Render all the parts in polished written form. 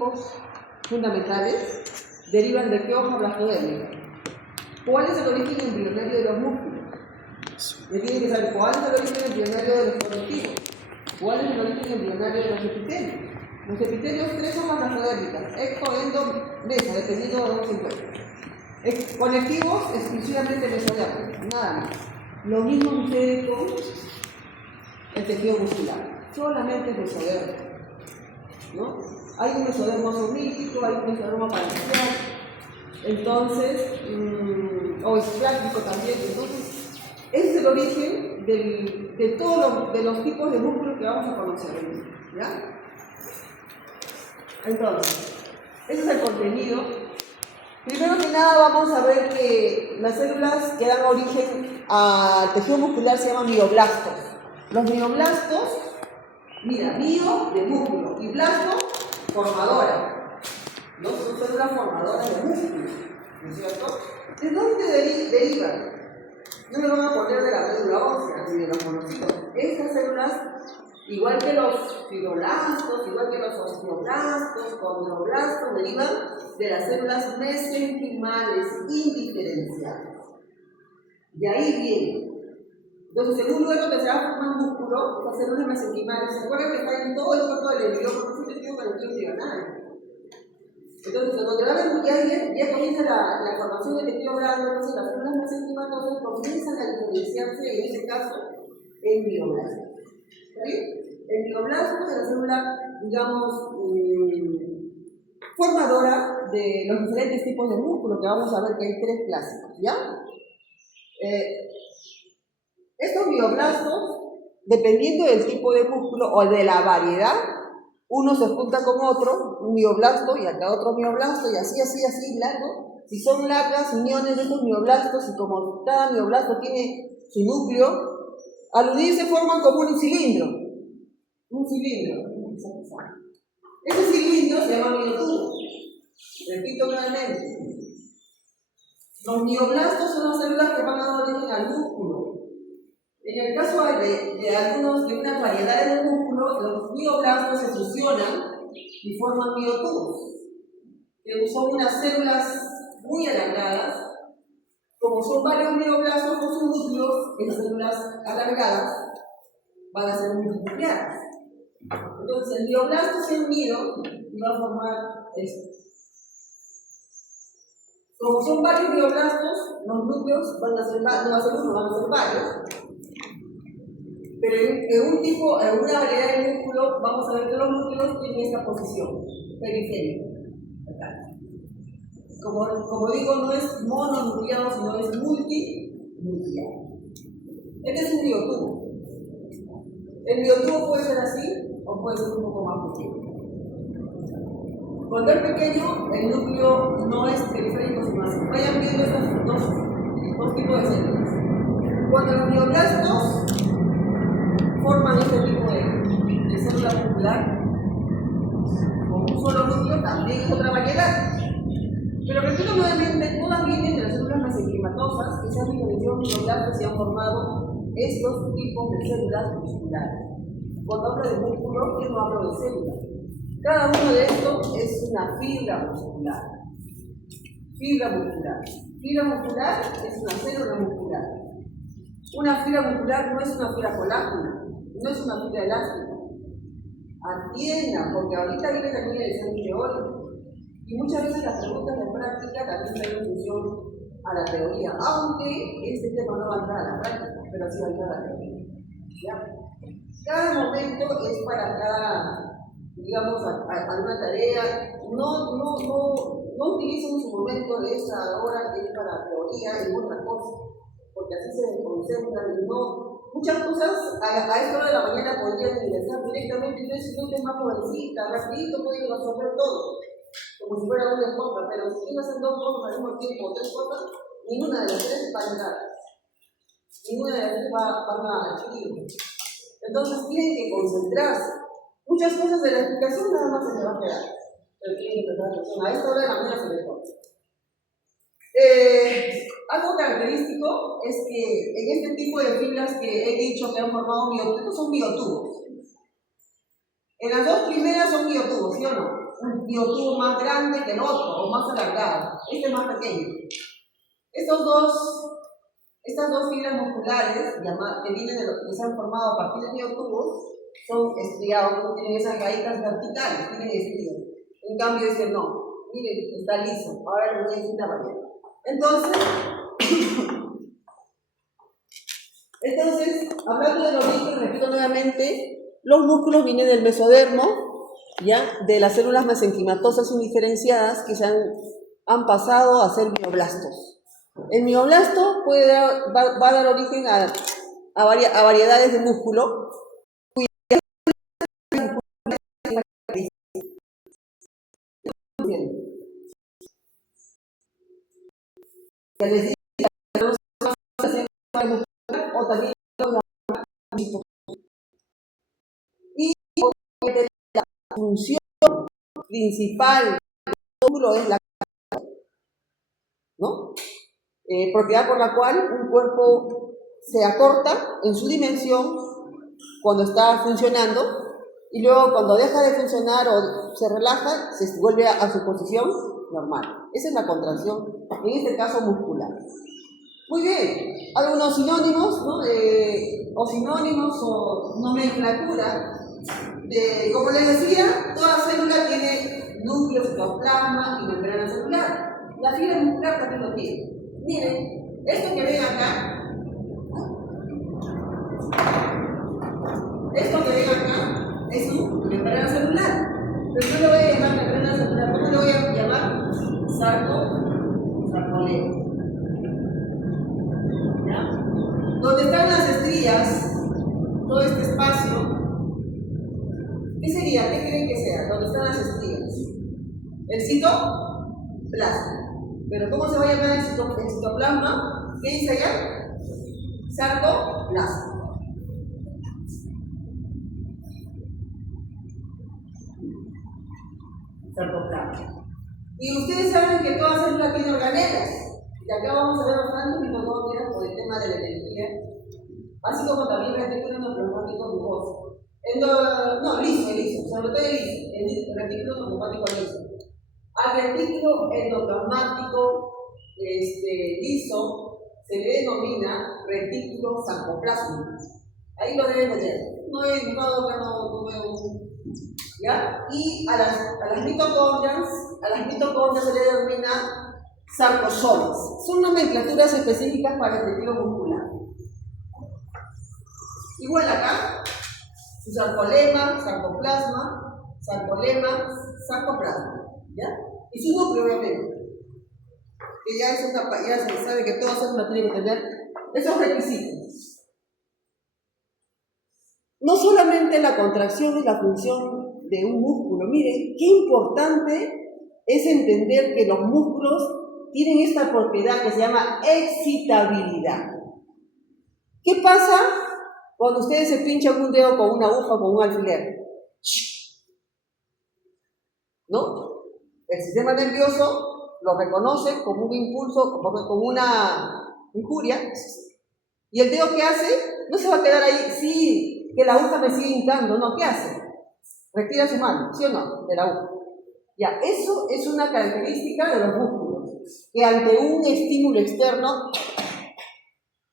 tipos fundamentales derivan de qué hoja blasodérmica. ¿Cuál es el origen embrionario de los músculos? Me tienen que saber cuál es el origen embrionario de los conectivos, cuál es el origen embrionario de los epitelios. Los epitelios, 3 hojas blasodérmicas, ecto, endo, meso, dependiendo de dónde se encuentren. Conectivos exclusivamente mesodermos, nada más. Lo mismo sucede con el tejido muscular, solamente mesodermo, ¿no? Hay un mesodermo somítico, hay un mesodermo parcial, entonces, o esplástico también. Entonces, ese es el origen de todos los tipos de músculos que vamos a conocer, ¿ya? Entonces, ese es el contenido. Primero que nada vamos a ver que las células que dan origen al tejido muscular se llaman mioblastos. Los mioblastos, mira, mio de músculo y blasto, formadora. ¿No? Son células formadoras de músculo, ¿no es cierto? ¿De dónde derivan? No me van a poner de la médula ósea ni de los monocitos. Estas células, igual que los fibroblastos, igual que los osteoblastos, condroblastos, derivan de las células mesenquimales indiferenciadas. De ahí viene. Entonces, según luego que se va a formar músculo, estas células mesenquimales, ¿se acuerdan que están en todo el cuerpo del embrión? Porque es un tejido diagonal. Entonces, cuando ya comienza la formación del tejido blando, entonces las células mesenquimatosas comienzan a diferenciarse, en este caso, en mioblastos. ¿Está bien? El mioblasto es la célula, digamos, formadora de los diferentes tipos de músculo, que vamos a ver que hay 3 clásicos, ¿ya? Estos mioblastos, dependiendo del tipo de músculo o de la variedad, uno se junta con otro, un mioblasto y acá otro mioblasto, y así, largo. Si son largas uniones de estos mioblastos, y como cada mioblasto tiene su núcleo, al unirse forman como un cilindro. Un cilindro. Ese cilindro se llama miotubo. Repito nuevamente. Los mioblastos son las células que van a dar origen al músculo. En el caso de una variedad de músculos, los mioblastos se fusionan y forman miotubos, que son unas células muy alargadas. Como son varios mioblastos con sus núcleos, esas células alargadas van a ser multinucleadas. Entonces, el mioblasto se unido y va a formar esto. Como son varios mioblastos, los núcleos van a ser, no va a ser uno, van a ser varios. Pero en una variedad de músculos, vamos a ver que los núcleos tienen esta posición periférica. Como digo, no es mononucleado, sino es multinucleado. Este es un miotubo. El miotubo puede ser así o puede ser un poco más pequeño. Cuando es pequeño, el núcleo no es periférico, sino así. Vayan viendo estos dos tipos de células. Cuando los mioblastos forman este tipo de célula muscular con un solo núcleo, también es otra variedad. Pero repito nuevamente, todas vienen de las células mesenquimatosas que se han diferenciado en mioblastos y han formado estos tipos de células musculares. Cuando hablo de músculo, yo no hablo de células. Cada uno de estos es una fibra muscular. Fibra muscular. Fibra muscular es una célula muscular. Una fibra muscular no es una fibra colágena, no es una fibra elástica. Atienda, porque ahorita viene también el examen teórico. Y muchas veces las preguntas de práctica también están en función a la teoría, aunque este tema no va a entrar a la práctica, pero sí va a entrar a la teoría. ¿Ya? Cada momento es para cada, digamos, alguna tarea. No utilicen su momento de esa hora que es para teoría en otra cosa, porque así se desconcentran y no. Muchas cosas a esta hora de la mañana podrían ingresar directamente, entonces si no es más jovencita, rapidito pueden resolver todo, como si fuera una esponja, pero si quieren hacer 2 cosas al mismo tiempo o 3 cosas, ninguna de las 3 va a entrar. Ninguna de las 3 van a adquirir. Entonces tienen que concentrarse. Muchas cosas de la explicación nada más se les va a quedar, pero tienen que prestar atención. A esta hora de la mañana se les pone. Algo característico es que en este tipo de fibras que he dicho que han formado miotubos, estos son miotubos. En las 2 primeras son miotubos, ¿sí o no? un miotubo más grande que el otro, o más alargado. Este es más pequeño. Estas dos fibras musculares, que vienen de lo que se han formado a partir de miotubos, son estriados, no tienen esas rayitas verticales, tienen estrías. En cambio, este no. Miren, está liso. Ahora le voy a decir la variedad. Entonces, hablando de los músculos, repito nuevamente, los músculos vienen del mesodermo, ¿ya? De las células mesenquimatosas indiferenciadas que han pasado a ser mioblastos. El mioblasto va a dar origen a variedades de músculo. O también y la función principal del músculo es la, ¿no? Propiedad por la cual un cuerpo se acorta en su dimensión cuando está funcionando y luego cuando deja de funcionar o se relaja, se vuelve a su posición normal. Esa es la contracción, en este caso muscular. Muy bien, algunos sinónimos, ¿no? O sinónimos o nomenclatura. Como les decía, toda célula tiene núcleo, citoplasma y membrana celular. La fibra muscular también lo tiene. Miren, esto que ven acá, es un membrana celular. Pero yo le voy a llamar membrana celular. ¿Cómo le voy a llamar? Sarcolema. Donde están las estrías, todo este espacio, ¿qué sería? ¿Qué creen que sea? Donde están las estrías. El citoplasma. Pero ¿cómo se va a llamar el citoplasma? ¿Qué dice allá? Sarcoplasma. Sarcoplasma. Y ustedes saben que toda célula tiene organelas. Y acá vamos a ver bastante mitocondrias por el tema de la energía, así como también retículo endoplasmático rugoso. Liso, sobre todo el retículo endoplasmático liso. Al retículo endoplasmático liso se le denomina retículo sarcoplasmático. Ahí lo deben tener. No he dibujado acá, no veo. ¿Ya? Y a las mitocondrias se le denomina sarcosomas. Son nomenclaturas específicas para el tejido muscular. Igual acá, su sarcolema, sarcoplasma, sarcoplasma, ¿ya? Y su núcleo, obviamente, que ya se sabe que todas células tienen que tener esos requisitos. No solamente la contracción es la función de un músculo. Miren, qué importante es entender que los músculos tienen esta propiedad que se llama excitabilidad. ¿Qué pasa cuando ustedes se pinchan un dedo con una aguja o con un alfiler? ¿No? El sistema nervioso lo reconoce como un impulso, como una injuria, y el dedo, ¿qué hace? No se va a quedar ahí, sí, que la aguja me sigue hincando, no, ¿qué hace? Retira su mano, ¿sí o no? De la aguja. Ya, eso es una característica de los músculos, que ante un estímulo externo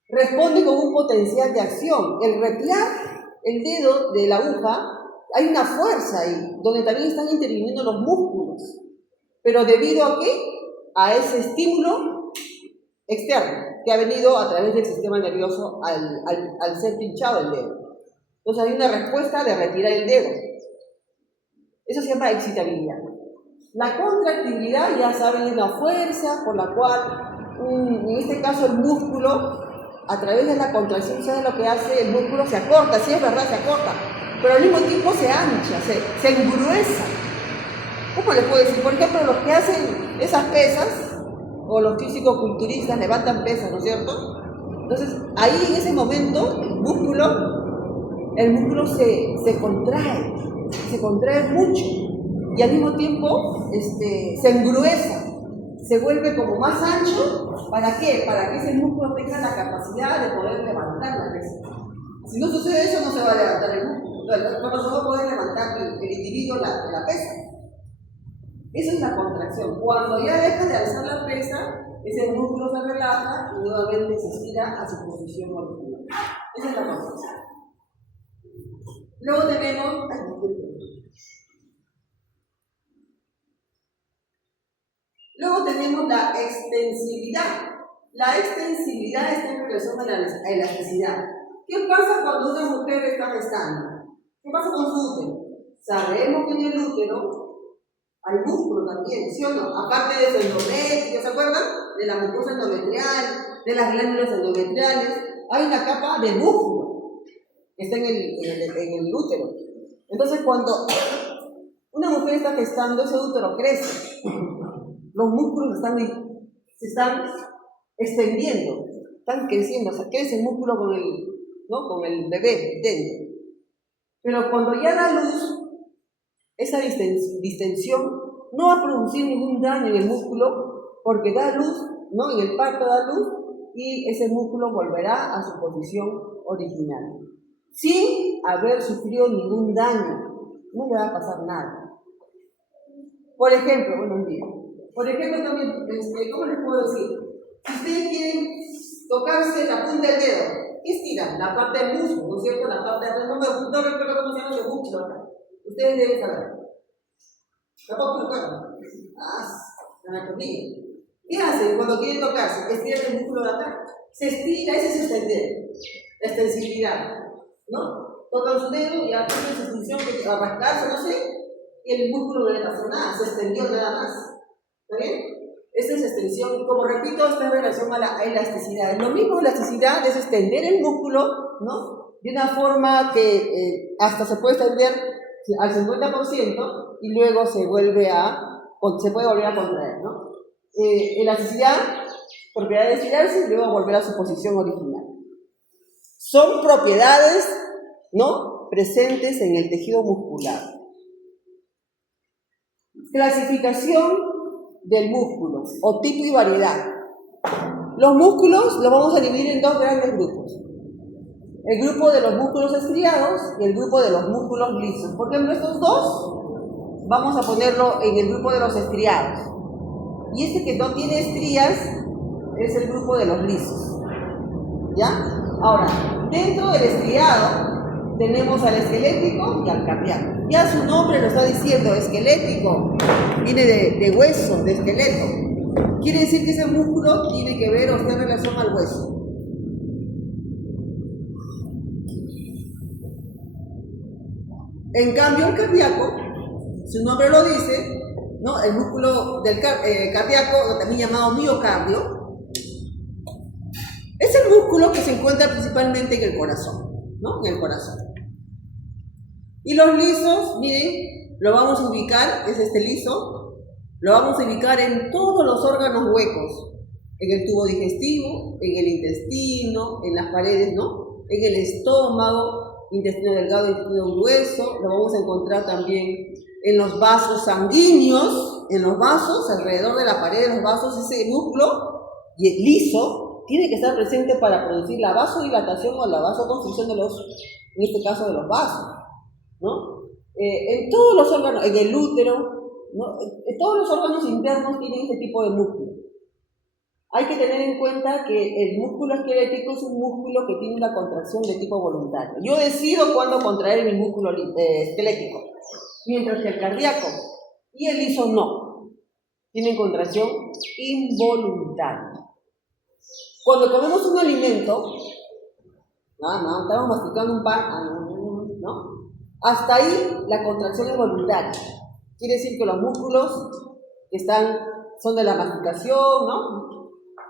responde con un potencial de acción. El retirar el dedo de la aguja, hay una fuerza ahí, donde también están interviniendo los músculos. Pero ¿debido a qué? A ese estímulo externo, que ha venido a través del sistema nervioso al ser pinchado el dedo. Entonces hay una respuesta de retirar el dedo. Eso se llama excitabilidad. La contractibilidad, ya saben, es la fuerza por la cual, en este caso el músculo, a través de la contracción, ¿saben lo que hace? El músculo se acorta, sí es verdad, se acorta, pero al mismo tiempo se ancha, se engruesa. ¿Cómo les puedo decir? Por ejemplo, los que hacen esas pesas, o los físico-culturistas levantan pesas, ¿no es cierto? Entonces, ahí en ese momento, el músculo se contrae mucho, y al mismo tiempo se engruesa, se vuelve como más ancho. ¿Para qué? Para que ese músculo tenga la capacidad de poder levantar la pesa. Si no sucede eso, no se va a levantar el músculo, no se va a poder levantar el individuo la pesa. Esa es la contracción. Cuando ya deja de alzar la pesa, ese músculo se relaja y nuevamente se estira a su posición original. Esa es la contracción. Luego tenemos la extensibilidad. La extensibilidad está en relación a la elasticidad. ¿Qué pasa cuando una mujer está gestando? ¿Qué pasa con su útero? Sabemos que en el útero hay músculo también, ¿sí o no? Aparte de su endometrio, ¿se acuerdan? De la mucosa endometrial, de las glándulas endometriales, hay una capa de músculo que está en el útero. Entonces, cuando una mujer está gestando, ese útero crece, los músculos se están extendiendo, están creciendo, o sea, crece el músculo con el bebé dentro. Pero cuando ya da luz, esa distensión no va a producir ningún daño en el músculo porque da luz, ¿no? En el parto da luz y ese músculo volverá a su posición original, sin haber sufrido ningún daño, no le va a pasar nada. Por ejemplo, también, ¿cómo les puedo decir? Si ustedes quieren tocarse la punta del dedo, ¿qué estiran? La parte del músculo, ¿no es cierto? La parte de no recuerdo cómo se llama ese músculo acá. Ustedes deben saber. Tampoco lo tocan. La anatomía. ¿Qué hacen cuando quieren tocarse? Estiran el músculo de acá. Se estira, ese es extender. La extensibilidad, ¿no? Tocan su dedo y hacen esa extensión que a rascarse, no sé, y el músculo no le pasó nada, se extendió nada más. ¿Está bien? Esa es extensión. Como repito, está en relación a la elasticidad. Lo mismo elasticidad es extender el músculo, ¿no? De una forma que hasta se puede extender al 50% y luego se puede volver a contraer, ¿no? Elasticidad, propiedad de estirarse y luego volver a su posición original. Son propiedades, ¿no?, presentes en el tejido muscular. Clasificación del músculo, o tipo y variedad. Los músculos los vamos a dividir en dos grandes grupos. El grupo de los músculos estriados y el grupo de los músculos lisos. Por ejemplo, estos dos vamos a ponerlo en el grupo de los estriados. Y este que no tiene estrías es el grupo de los lisos. ¿Ya? Ahora, dentro del estriado tenemos al esquelético y al cardíaco. Ya su nombre lo está diciendo, esquelético. Viene de hueso, de esqueleto. Quiere decir que ese músculo tiene que ver o está en relación al hueso. En cambio, el cardíaco, su nombre lo dice, ¿no? El músculo del cardíaco, también llamado miocardio, es el músculo que se encuentra principalmente en el corazón, ¿no? En el corazón. Y los lisos, miren, lo vamos a ubicar, es este liso, lo vamos a ubicar en todos los órganos huecos, en el tubo digestivo, en el intestino, en las paredes, ¿no? En el estómago, intestino delgado, intestino grueso, lo vamos a encontrar también en los vasos sanguíneos, en los vasos, alrededor de la pared de los vasos, ese músculo y el liso tiene que estar presente para producir la vasodilatación o la vasoconstricción en este caso de los vasos, ¿no? En todos los órganos, en el útero, ¿no? En todos los órganos internos tienen este tipo de músculo. Hay que tener en cuenta que el músculo esquelético es un músculo que tiene una contracción de tipo voluntario. Yo decido cuándo contraer mi músculo esquelético, mientras que el cardíaco y el liso no, tienen contracción involuntaria. Cuando comemos un alimento, estamos masticando un pan, ¿no? Hasta ahí la contracción es voluntaria. Quiere decir que los músculos que son de la masticación, ¿no?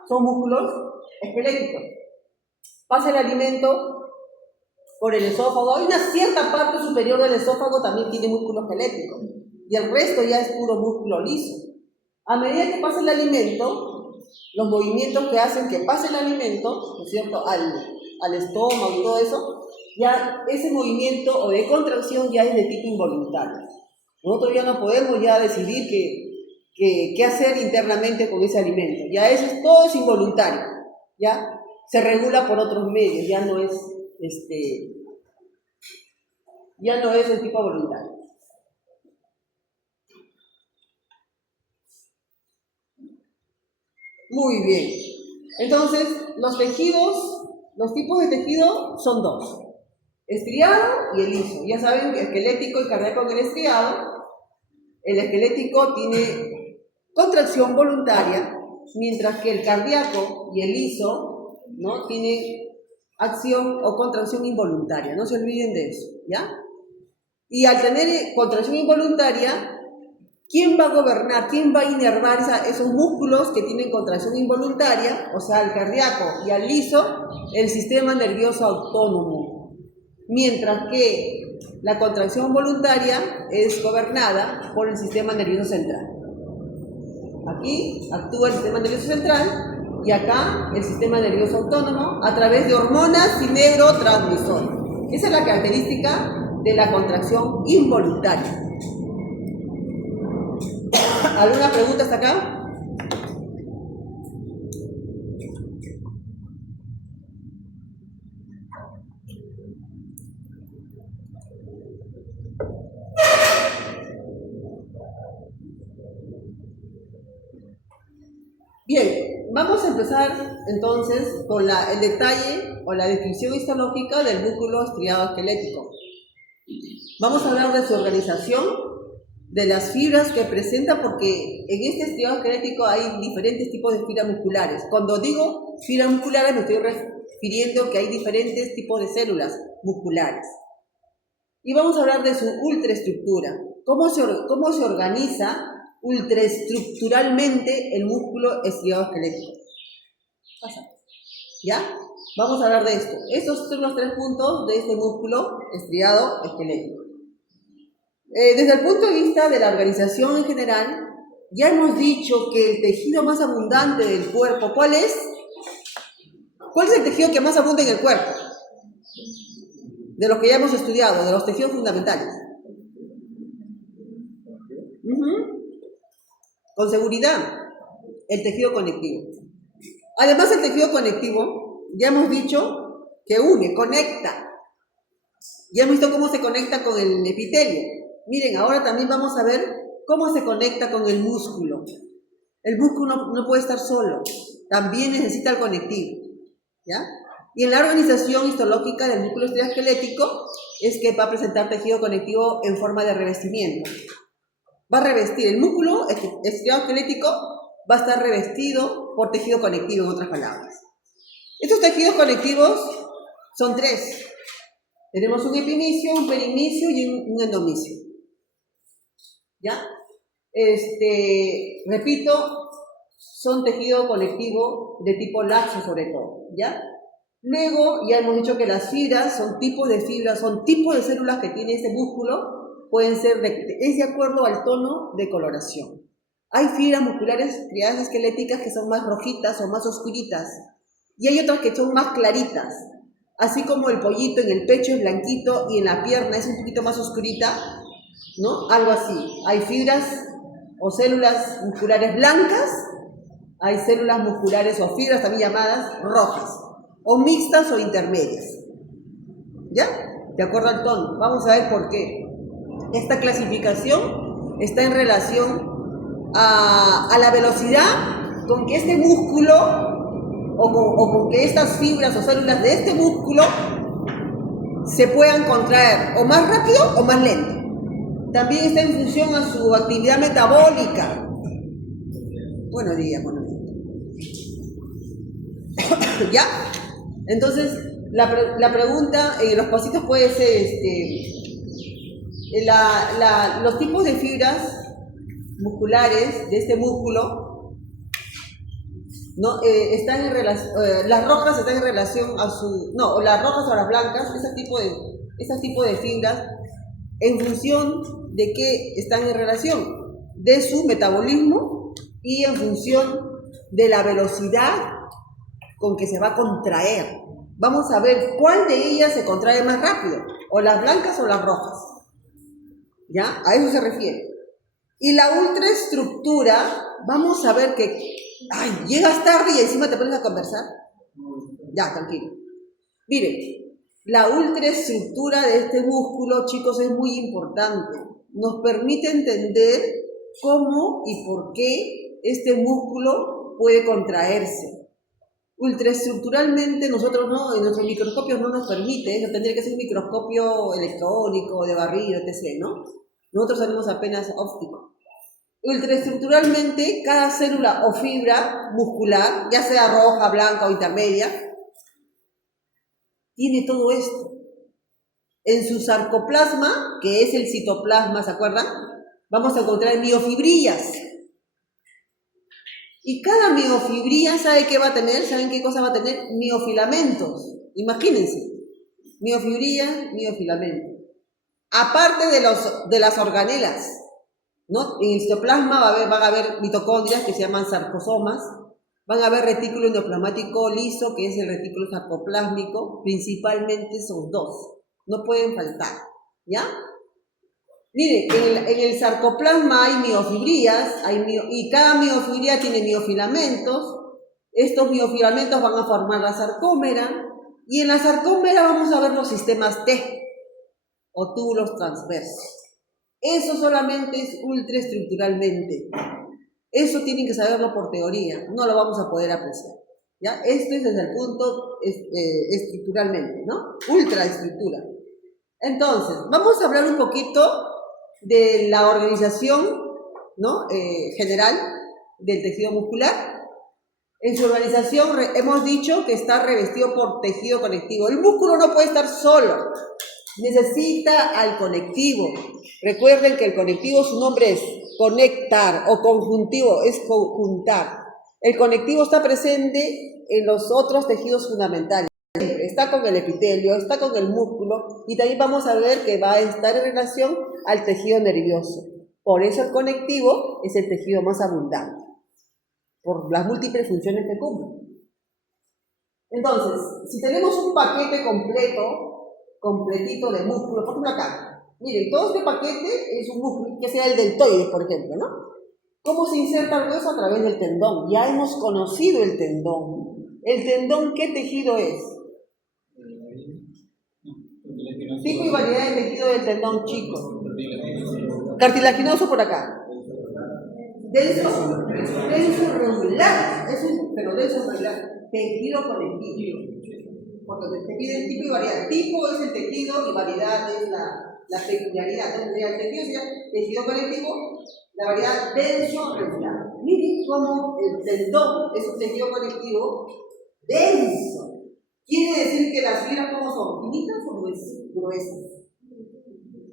Son músculos esqueléticos. Pasa el alimento por el esófago. Hay una cierta parte superior del esófago también tiene músculo esquelético. Y el resto ya es puro músculo liso. A medida que pasa el alimento, los movimientos que hacen que pase el alimento, ¿no es cierto?, al estómago y todo eso, ya ese movimiento o de contracción ya es de tipo involuntario. Nosotros ya no podemos ya decidir qué hacer internamente con ese alimento. Ya eso todo es involuntario, ¿ya? Se regula por otros medios, ya no es de tipo voluntario. Muy bien. Entonces, los tejidos, los tipos de tejido son dos. Estriado y el liso. Ya saben, esquelético y cardíaco en el estriado. El esquelético tiene contracción voluntaria, mientras que el cardíaco y el liso, ¿no?, tienen acción o contracción involuntaria. No se olviden de eso, ¿ya? Y al tener contracción involuntaria, ¿quién va a gobernar? ¿Quién va a inervar esos músculos que tienen contracción involuntaria? O sea, al cardíaco y al liso, el sistema nervioso autónomo. Mientras que la contracción voluntaria es gobernada por el sistema nervioso central. Aquí actúa el sistema nervioso central y acá el sistema nervioso autónomo a través de hormonas y neurotransmisores. Esa es la característica de la contracción involuntaria. ¿Alguna pregunta hasta acá? Bien, vamos a empezar entonces con el detalle o la descripción histológica del músculo estriado esquelético. Vamos a hablar de su organización, de las fibras que presenta, porque en este estriado esquelético hay diferentes tipos de fibras musculares. Cuando digo fibras musculares me estoy refiriendo que hay diferentes tipos de células musculares. Y vamos a hablar de su ultraestructura, cómo se organiza ultraestructuralmente el músculo estriado esquelético. ¿Ya? Vamos a hablar de esto. Estos son los 3 puntos de este músculo estriado esquelético. Desde el punto de vista de la organización en general, ya hemos dicho que el tejido más abundante del cuerpo, ¿cuál es? ¿Cuál es el tejido que más abunda en el cuerpo? De los que ya hemos estudiado, de los tejidos fundamentales. Con seguridad, el tejido conectivo. Además, el tejido conectivo, ya hemos dicho que une, conecta. Ya hemos visto cómo se conecta con el epitelio. Miren, ahora también vamos a ver cómo se conecta con el músculo. El músculo no puede estar solo, también necesita el conectivo, ¿ya? Y en la organización histológica del músculo estriado esquelético es que va a presentar tejido conectivo en forma de revestimiento. Va a revestir el músculo estriado esquelético, va a estar revestido por tejido conectivo, en otras palabras. Estos tejidos conectivos son 3. Tenemos un epimicio, un perimicio y un endomicio. ¿Ya? Repito, son tejido conectivo de tipo laxo sobre todo, ¿ya? Luego, ya hemos dicho que las fibras son tipos de fibras, son tipos de células que tiene este músculo, pueden ser, es de acuerdo al tono de coloración. Hay fibras musculares estriadas esqueléticas que son más rojitas o más oscuritas, y hay otras que son más claritas, así como el pollito en el pecho es blanquito y en la pierna es un poquito más oscurita, ¿no? Algo así. Hay fibras o células musculares blancas, hay células musculares o fibras también llamadas rojas, o mixtas o intermedias. ¿Ya? De acuerdo al tono. Vamos a ver por qué. Esta clasificación está en relación a la velocidad con que este músculo o con que estas fibras o células de este músculo se puedan contraer o más rápido o más lento. También está en función a su actividad metabólica. Buenos días, buenos días. ¿Ya? Entonces, la pregunta en los pasitos puede ser, los tipos de fibras musculares de este músculo, ¿no? Están en relación, las rojas están en relación a su, no, las rojas o las blancas, ese tipo de fibras, en función de qué están en relación, de su metabolismo y en función de la velocidad con que se va a contraer. Vamos a ver cuál de ellas se contrae más rápido, o las blancas o las rojas. ¿Ya? A eso se refiere. Y la ultraestructura, vamos a ver que, llegas tarde y encima te pones a conversar. Ya, tranquilo. Miren, la ultraestructura de este músculo, chicos, es muy importante. Nos permite entender cómo y por qué este músculo puede contraerse. Ultraestructuralmente nosotros no, en nuestros microscopios no nos permite, eso tendría que ser un microscopio electrónico, de barrido, etc., ¿no? Nosotros tenemos apenas óptico. Ultraestructuralmente, cada célula o fibra muscular, ya sea roja, blanca o intermedia, tiene todo esto. En su sarcoplasma, que es el citoplasma, ¿se acuerdan? Vamos a encontrar miofibrillas. Y cada miofibrilla, ¿sabe qué va a tener? ¿Saben qué cosa va a tener? Miofilamentos. Imagínense. Miofibrilla, miofilamentos. Aparte de las organelas, ¿no? En el citoplasma van a haber mitocondrias que se llaman sarcosomas, van a haber retículo endoplasmático liso, que es el retículo sarcoplásmico, principalmente son dos, no pueden faltar, ¿ya? Mire, en el sarcoplasma hay miofibrillas, y cada miofibrilla tiene miofilamentos, estos miofilamentos van a formar la sarcómera, y en la sarcómera vamos a ver los sistemas T, o túbulos transversos. Eso solamente es ultraestructuralmente. Eso tienen que saberlo por teoría, no lo vamos a poder apreciar. ¿Ya? Esto es desde el punto estructuralmente, ¿no? Ultraestructura. Entonces, vamos a hablar un poquito de la organización, ¿no? General del tejido muscular. En su organización hemos dicho que está revestido por tejido conectivo. El músculo no puede estar solo, necesita al conectivo. Recuerden que el conectivo, su nombre es conectar, o conjuntivo, es conjuntar. El conectivo está presente en los otros tejidos fundamentales. Está con el epitelio, está con el músculo, y también vamos a ver que va a estar en relación al tejido nervioso. Por eso el conectivo es el tejido más abundante, por las múltiples funciones que cumple. Entonces, si tenemos un paquete completito de músculo, por ejemplo acá, miren, todo este paquete es un músculo, que sea el deltoides, por ejemplo, ¿no? ¿Cómo se inserta el hueso? A través del tendón. Ya hemos conocido el tendón. ¿El tendón qué tejido es? Tipo y variedad de tejido del tendón chico. Cartilaginoso por acá. Denso regular. Pero denso regular. Tejido conectivo. Porque te piden tipo y variedad. Tipo es el tejido y variedad es la peculiaridad. Entonces, el tejido sería tejido conectivo, la variedad denso regular. Miren cómo el tendón es un tejido conectivo denso. Quiere decir que las fibras, ¿cómo son? ¿Finitas o gruesas?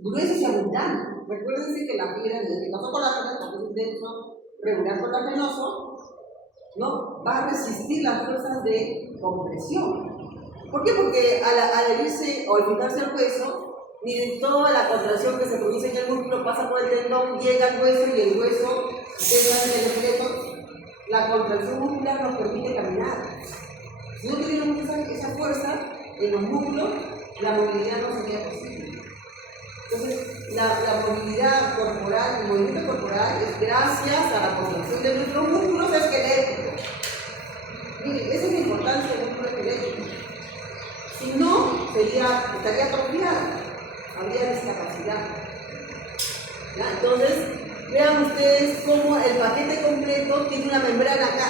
Gruesas y abundantes. Recuerden que las fibras, desde que pasó por la fibra, porque es un denso regular colágenoso, ¿no? Va a resistir las fuerzas de compresión. ¿Por qué? Porque al adherirse o al fijarse al hueso, miren, toda la contracción que se produce en el músculo pasa por el tendón, llega al hueso y el hueso llega en el esqueleto. La contracción muscular nos permite caminar. Si no tuviéramos esa fuerza en los músculos, la movilidad no sería posible. Entonces, la movilidad corporal, el movimiento corporal es gracias a la contracción de nuestros músculos esqueléticos. Miren, esa es la importancia del músculo esquelético. Si no, estaría atrofiado, habría discapacidad. ¿Ya? Entonces, vean ustedes cómo el paquete completo tiene una membrana acá.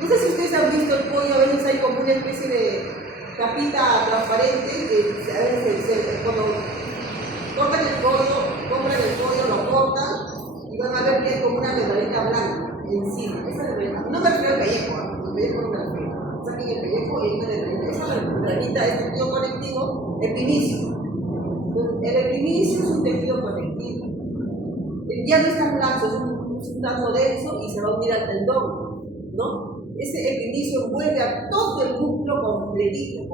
No sé si ustedes han visto el pollo, a veces hay como una especie de capita transparente que a veces cuando cortan el pollo, compran el pollo, lo cortan y van a ver que hay como una membranita blanca encima. Esa membrana, no me refiero al pellejo, el pellejo no me refiero. Saquen el pellejo y hay una membranita. Esa membranita es tejido conectivo epinicio. El epinicio es un tejido conectivo. Ya no es tan laxo, es un lazo denso y se va a unir al tendón, ¿no? Ese epinicio envuelve a todo el músculo completito.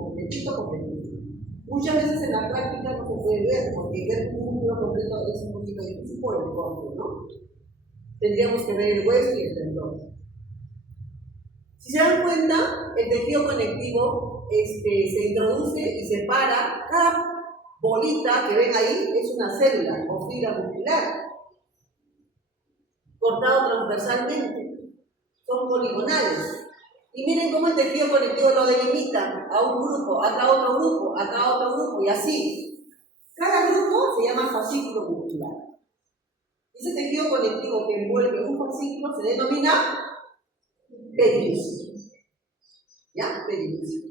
Muchas veces en la práctica no se puede ver, porque ver un músculo completo es un poquito difícil por el corte, ¿no? Tendríamos que ver el hueso y el tendón. Si se dan cuenta, el tejido conectivo se introduce y separa. Cada bolita que ven ahí es una célula o fibra muscular, cortado transversalmente. Son poligonales. Y miren cómo el tejido conectivo lo delimita a un grupo, acá otro grupo, acá otro grupo, y así. Cada grupo se llama fascículo muscular. Ese tejido conectivo que envuelve un fascículo se denomina perinisio. ¿Ya? Perinisio.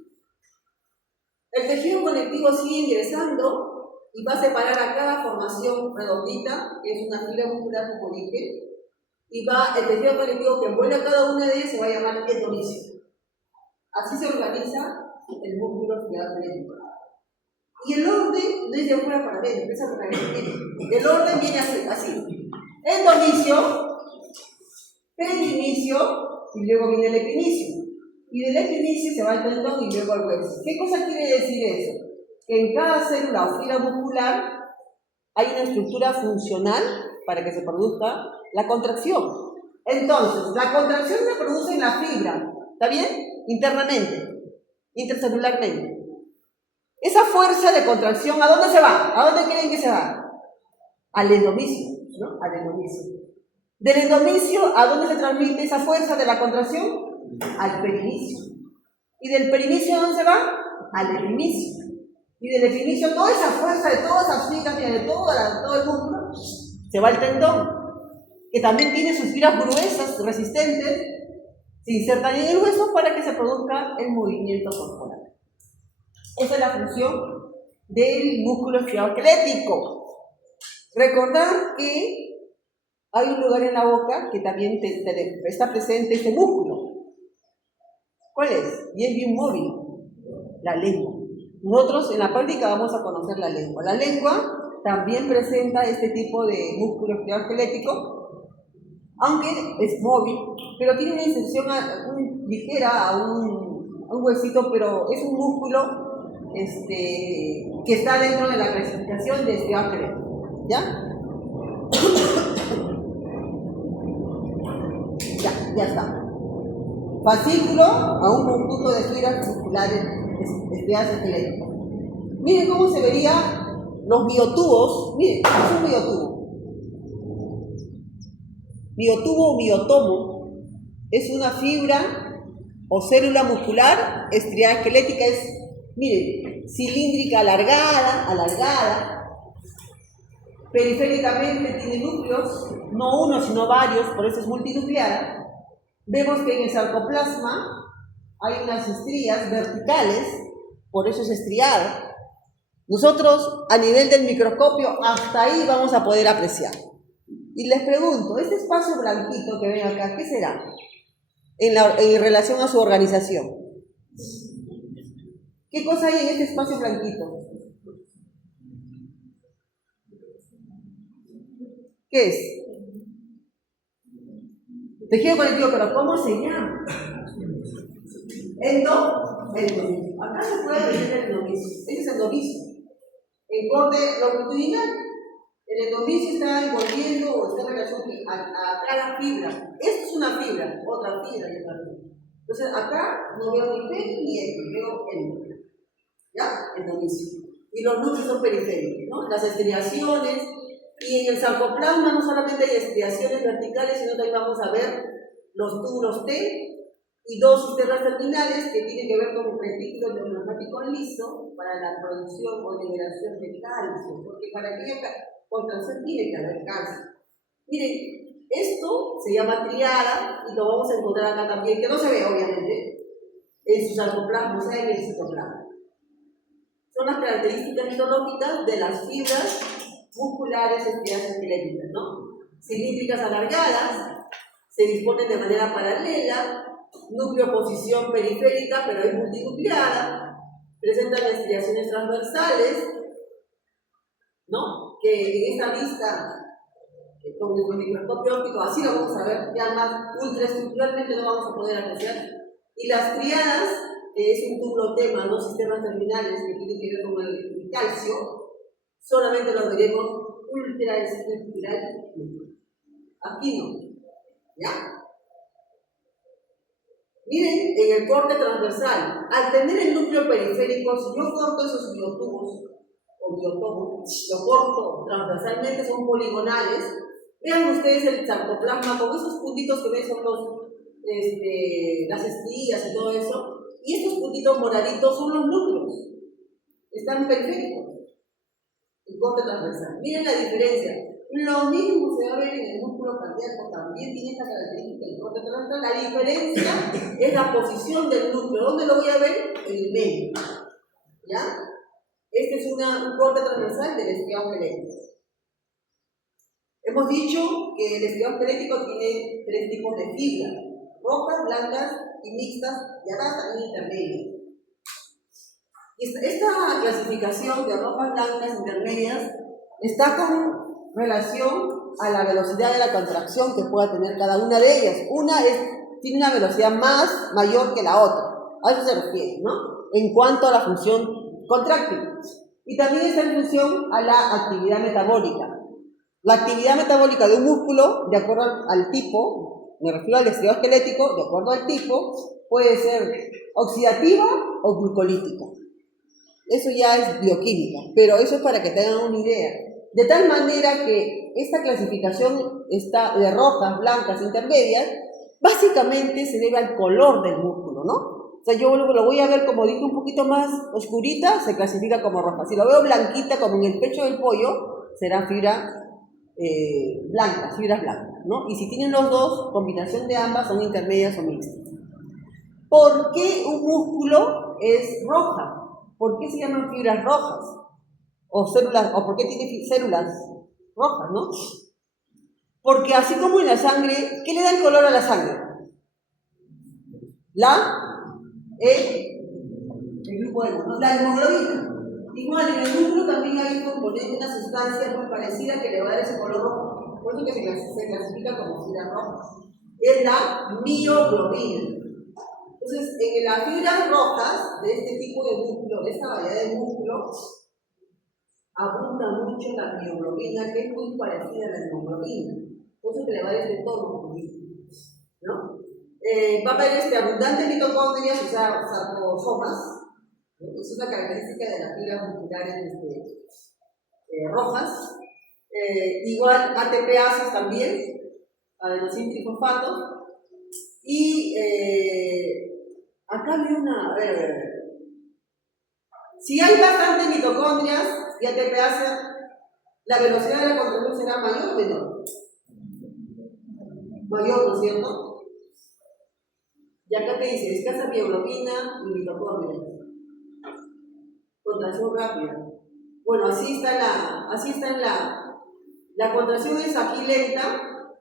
El tejido conectivo sigue ingresando y va a separar a cada formación redondita, que es una fibra muscular como dije, y el tejido conectivo que envuelve a cada una de ellas se va a llamar endomisio. Así se organiza el músculo esquelético. Y el orden no es de afuera para adentro, es al revés. El orden viene así. Endomisio, perinisio y luego viene el epinicio. Y del epinicio se va al tendón y luego al hueso. ¿Qué cosa quiere decir eso? Que en cada célula o fibra muscular hay una estructura funcional para que se produzca la contracción. Entonces, la contracción se produce en la fibra, ¿está bien? Internamente, intercelularmente. Esa fuerza de contracción, ¿a dónde se va? ¿A dónde creen que se va? Al endomisio, ¿no? Al endomisio. Del endomisio, ¿a dónde se transmite esa fuerza de la contracción? Al perinisio. ¿Y del perinisio a dónde se va? Al epinicio. Y del epinicio, toda esa fuerza de todas esas fibras, de todo el músculo, se va al tendón, que también tiene sus fibras gruesas, resistentes, se insertan en el hueso para que se produzca el movimiento corporal. Esa es la función del músculo esquelético. Recordar que hay un lugar en la boca que también está presente este músculo. ¿Cuál es? Y es bien móvil, la lengua. Nosotros en la práctica vamos a conocer la lengua. La lengua también presenta este tipo de músculo esquelético, aunque es móvil, pero tiene una inserción ligera a un huesito, pero es un músculo que está dentro de la clasificación de esquelético. ¿Ya? Ya está. Fascículo a un conjunto de fibras musculares esqueléticas. Miren cómo se verían los miotubos. Miren, es un miotubo. Miotubo o miotomo es una fibra o célula muscular estriada esquelética. Es, miren, cilíndrica alargada. Periféricamente tiene núcleos, no uno sino varios, por eso es multinucleada. Vemos que en el sarcoplasma hay unas estrías verticales, por eso es estriado. Nosotros, a nivel del microscopio, hasta ahí vamos a poder apreciar. Y les pregunto, este espacio blanquito que ven acá, ¿qué será? En relación a su organización. ¿Qué cosa hay en este espacio blanquito? ¿Qué es? Tejido conectivo, pero ¿cómo se llama? Endomisio. Acá se puede ver el endomisio. Ese es el endomisio. En corte longitudinal. El endomisio está envolviendo o está en relación a cada fibra. Esto es una fibra, otra fibra y otra fibra. Entonces acá no veo ni P ni F, veo el. ¿Ya? Endomisio. Y los núcleos son periféricos, ¿no? Las estriaciones. Y en el sarcoplasma no solamente hay estriaciones verticales, sino también vamos a ver los túbulos T y dos cisternas terminales que tienen que ver con un retículo neuroplástico liso para la producción o liberación de calcio, porque para que haya contracción tiene que haber calcio. Miren, esto se llama triada y lo vamos a encontrar acá también, que no se ve obviamente en su sarcoplasma, o sea, en el citoplasma. Son las características histológicas de las fibras musculares estriadas esqueléticas, ¿no? Cilíndricas alargadas, se disponen de manera paralela, núcleo posición periférica, pero es multinucleada, presentan estriaciones transversales, ¿no? Que en esta vista, con nuestro microscopio óptico, así lo vamos a ver, ya más ultraestructuralmente lo vamos a poder apreciar. Y las triadas, que es un túbulo T más dos cisternas terminales que tienen que ver con el calcio, solamente lo veremos ultraestructuralmente. Aquí no. ¿Ya? Miren, en el corte transversal, al tener el núcleo periférico, si yo corto esos miotubos, o miotomos, lo corto transversalmente, son poligonales. Vean ustedes el sarcoplasma con esos puntitos que ven son las estrías y todo eso, y estos puntitos moraditos son los núcleos, están periféricos, el corte transversal. Miren la diferencia. Lo mismo se va a ver en el músculo cardíaco, también tiene esta característica. La diferencia es la posición del núcleo. ¿Dónde lo voy a ver? En el medio. ¿Ya? Este es un corte transversal del estriado esquelético. Hemos dicho que el estriado esquelético tiene 3 tipos de fibras: rojas, blancas y mixtas, y acá también intermedias. Esta clasificación de rojas, blancas, intermedias está con relación a la velocidad de la contracción que pueda tener cada una de ellas. Una tiene una velocidad mayor que la otra. A eso se refiere, ¿no? En cuanto a la función contráctil. Y también está en función a la actividad metabólica. La actividad metabólica de un músculo, de acuerdo al tipo, me refiero al estriado esquelético, de acuerdo al tipo, puede ser oxidativa o glucolítica. Eso ya es bioquímica, pero eso es para que tengan una idea. De tal manera que esta clasificación está de rojas, blancas, intermedias, básicamente se debe al color del músculo, ¿no? O sea, yo lo voy a ver, como dije, un poquito más oscurita, se clasifica como roja. Si lo veo blanquita, como en el pecho del pollo, será fibra blanca, fibras blancas, ¿no? Y si tienen los dos, combinación de ambas, son intermedias o mixtas. ¿Por qué un músculo es roja? ¿Por qué se llaman fibras rojas? O células, o por qué tiene células rojas, ¿no? Porque así como en la sangre, ¿qué le da el color a la sangre? El grupo de ¿no? La hemoglobina. Igual en el músculo también hay un componente, una sustancia muy parecida que le va a dar ese color rojo. Por eso que se clasifica como fibras rojas. Es la mioglobina. Entonces, en las fibras rojas de este tipo de músculo, de esta variedad de músculo, abunda mucho la mioglobina, que es muy parecida a la hemoglobina. Por eso que le va a dar este tono, ¿no? Va a haber abundante mitocondrias, o sea, sarcosomas, ¿no? Es una característica de las fibras musculares rojas. Igual ATPasas también, adenosin trifosfato. Y acá hay una, a ver. Si hay bastantes mitocondrias y ATPasa, ¿la velocidad de la contracción será mayor o menor? Mayor, ¿no es cierto? Y acá te dice, escasa mioglobina y mitocondria. Contracción rápida. Bueno, así está la contracción es aquí lenta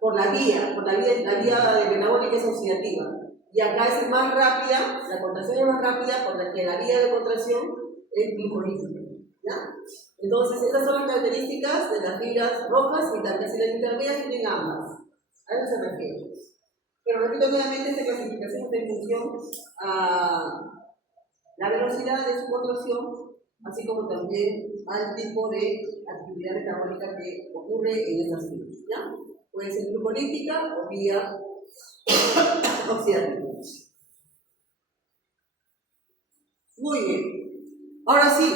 por la vía de metabólica es oxidativa. Y acá es más rápida, la contracción es más rápida porque la vía de contracción es glucolítica. ¿Ya? Entonces, estas son las características de las fibras rojas y las intermedias tienen ambas. A eso se refiere. Pero repito nuevamente, esta clasificación está en función a la velocidad de su contracción, así como también al tipo de actividad metabólica que ocurre en estas fibras. ¿Ya? Puede ser glucolítica o vía oxidativa. Muy bien. Ahora sí,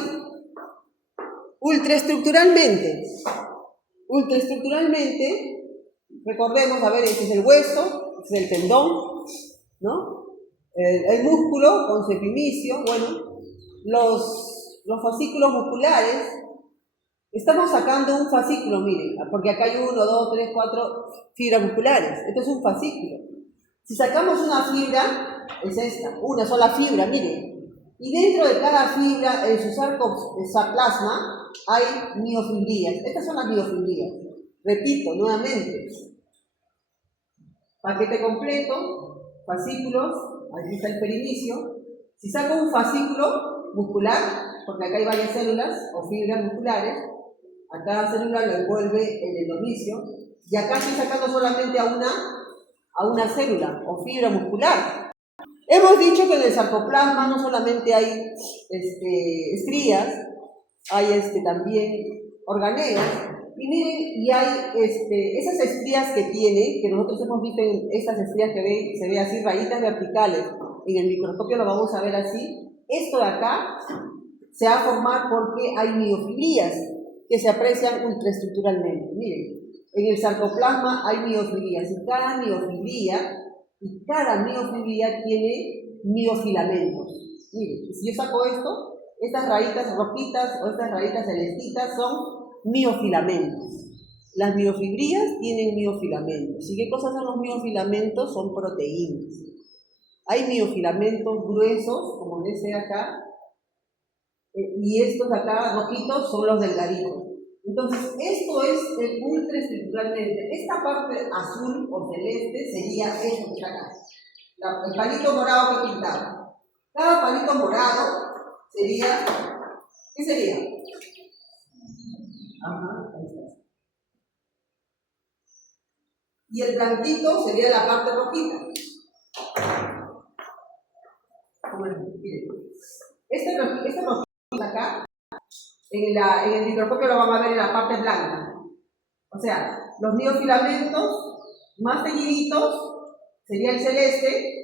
ultraestructuralmente, recordemos, a ver, este es el hueso, este es el tendón, ¿no? El músculo con su epimicio, bueno, los fascículos musculares, estamos sacando un fascículo, miren, porque acá hay 1, 2, 3, 4 fibras musculares, esto es un fascículo. Si sacamos una fibra, es esta, una sola fibra, miren, y dentro de cada fibra, en su sarcoplasma, hay miofibrillas. Estas son las miofibrillas. Repito, nuevamente. Paquete completo, fascículos, aquí está el perinecio. Si saco un fascículo muscular, porque acá hay varias células o fibras musculares, a cada célula lo envuelve el endomisio, y acá estoy sacando solamente a una célula o fibra muscular. Hemos dicho que en el sarcoplasma no solamente hay estrías, hay también organelas, y miren, y hay esas estrías que tiene, que nosotros hemos visto en estas estrías que se ve así, rayitas verticales, en el microscopio lo vamos a ver así. Esto de acá se va a formar porque hay miofibrillas que se aprecian ultraestructuralmente. Miren, en el sarcoplasma hay miofibrillas, y cada miofibrilla tiene miofilamentos. Miren, si yo saco esto, estas rayitas rojitas o estas rayitas celestitas son miofilamentos. Las miofibrillas tienen miofilamentos. ¿Y qué cosas son los miofilamentos? Son proteínas. Hay miofilamentos gruesos, como dice acá, y estos acá rojitos son los delgaditos. Entonces, esto es el ultraestructuralmente. Esta parte azul o celeste sería esto que está acá. El palito morado que he pintado. Cada palito morado sería, ¿qué sería? Ajá, ahí está. Y el blanquito sería la parte rojita. Miren, este rojito acá, en el microscopio lo van a ver en la parte blanca. O sea, los miofilamentos más seguiditos sería el celeste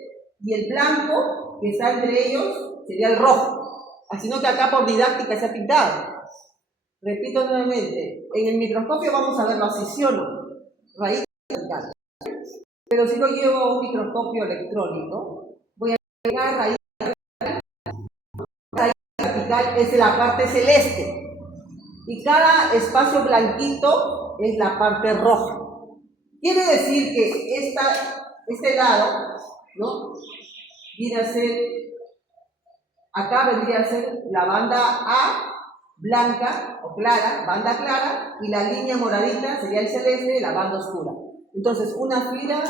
y el blanco que está entre ellos sería el rojo. Así no que acá por didáctica se ha pintado. Repito nuevamente, en el microscopio vamos a verlo así, ¿sí o no? Raíz vertical. Pero si lo llevo a un microscopio electrónico, voy a pegar raíz vertical. Raíz vertical es la parte celeste. Y cada espacio blanquito es la parte roja. Quiere decir que este lado, ¿no? Viene a ser, acá vendría a ser la banda A blanca o clara, banda clara, y la línea moradita sería el celeste, la banda oscura. Entonces, una fila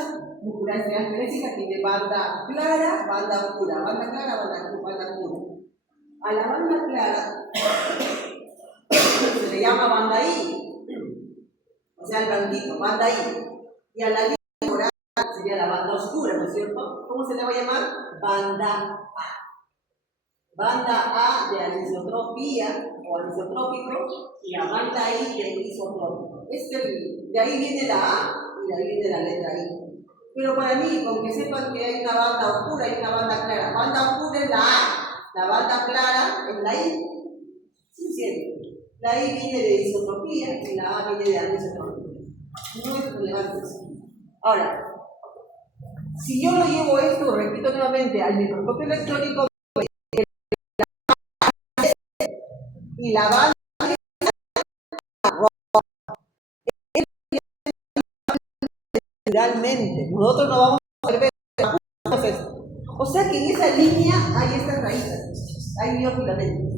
muscular espiral tiene banda clara, banda oscura, banda clara, banda oscura. A la banda clara se le llama banda I, o sea, el blandito, banda I. Y a la línea morada sería la banda oscura, ¿no es cierto? ¿Cómo se le va a llamar? Banda A. Banda A de anisotropía o anisotrópico y la banda I de isotrópico. De ahí viene la A y de ahí viene la letra I. Pero para mí, con que sepan que hay una banda oscura y una banda clara. Banda oscura es la A, la banda clara es la I. ¿Sí es cierto? La I viene de isotropía y la A viene de anisotropía. No es relevante eso. Ahora, si yo lo llevo esto, repito nuevamente, al microscopio electrónico, y la banda realmente, nosotros no vamos a ver esto. O sea que en esa línea hay estas raíces, hay miofilamentos,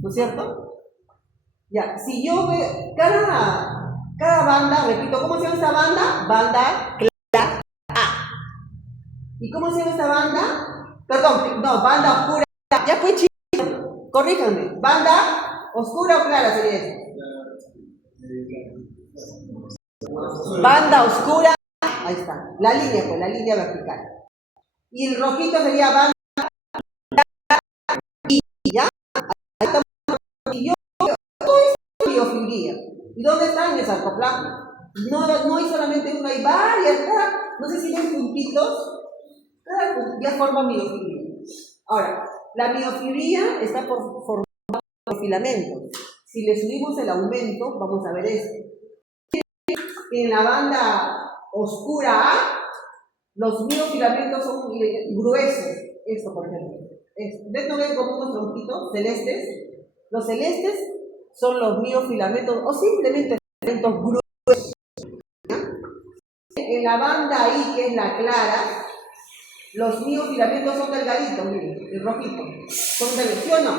¿no es cierto? Ya, si yo veo cada banda, repito, ¿cómo se llama esta banda? Banda clara A. ¿Y cómo se llama esta banda? Perdón, no, banda oscura. Ya fue chido, corríjanme. Banda oscura o clara sería esto. Banda oscura, ahí está, la línea, pues, la línea vertical. Y el rojito sería banda y ya. Ahí está. Y yo todo esto es miofibría. ¿Y dónde está? En el sarcoplasma. No hay solamente una, hay varias, no sé si ven puntitos, cada puntilla forma miofibría. Ahora, la miofibría está formada por filamentos. Si le subimos el aumento, vamos a ver esto. En la banda oscura A, los miofilamentos son gruesos. Esto, por ejemplo. ¿Ves? ¿No ven como unos tronquitos celestes? Los celestes son los miofilamentos, o simplemente filamentos gruesos. ¿Ya? En la banda I, que es la clara, los miofilamentos son delgaditos, miren, el rojito. Son delgaditos, ¿sí o no?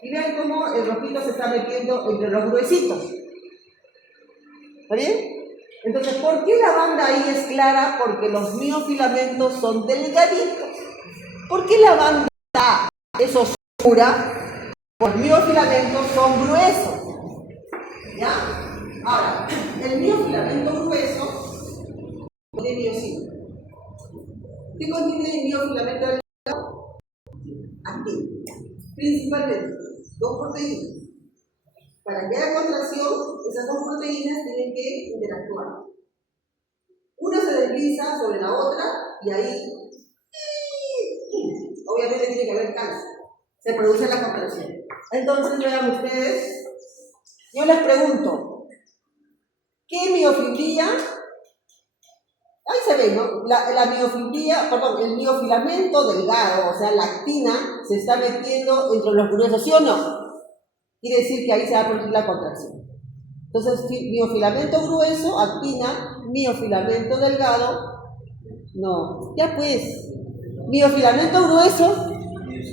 Y vean cómo el rojito se está metiendo entre los gruesitos. ¿Está bien? Entonces, ¿por qué la banda ahí es clara? Porque los miofilamentos son delgaditos. ¿Por qué la banda es oscura? Los miofilamentos son gruesos. ¿Ya? Ahora, el miofilamento grueso tiene miocito. ¿Qué contiene el miofilamento delgado? Actina. Principalmente, dos proteínas. Para que haya contracción, esas dos proteínas tienen que interactuar. Una se desliza sobre la otra y ahí, obviamente tiene que haber cáncer. Se produce la contracción. Entonces, vean ustedes, yo les pregunto, ¿qué miofibría? Ahí se ve, ¿no? La miofibría, perdón, el miofilamento delgado, o sea, la actina, se está metiendo entre los gruesos, ¿sí o no? Quiere decir que ahí se va a producir la contracción. Entonces, miofilamento grueso, actina, miofilamento delgado, no, ya pues, miofilamento grueso,